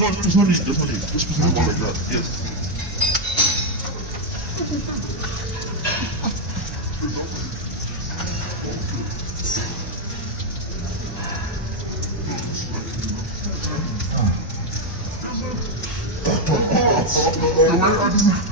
No, there's no need, there's no need. Just position one like that. Yes. The way I do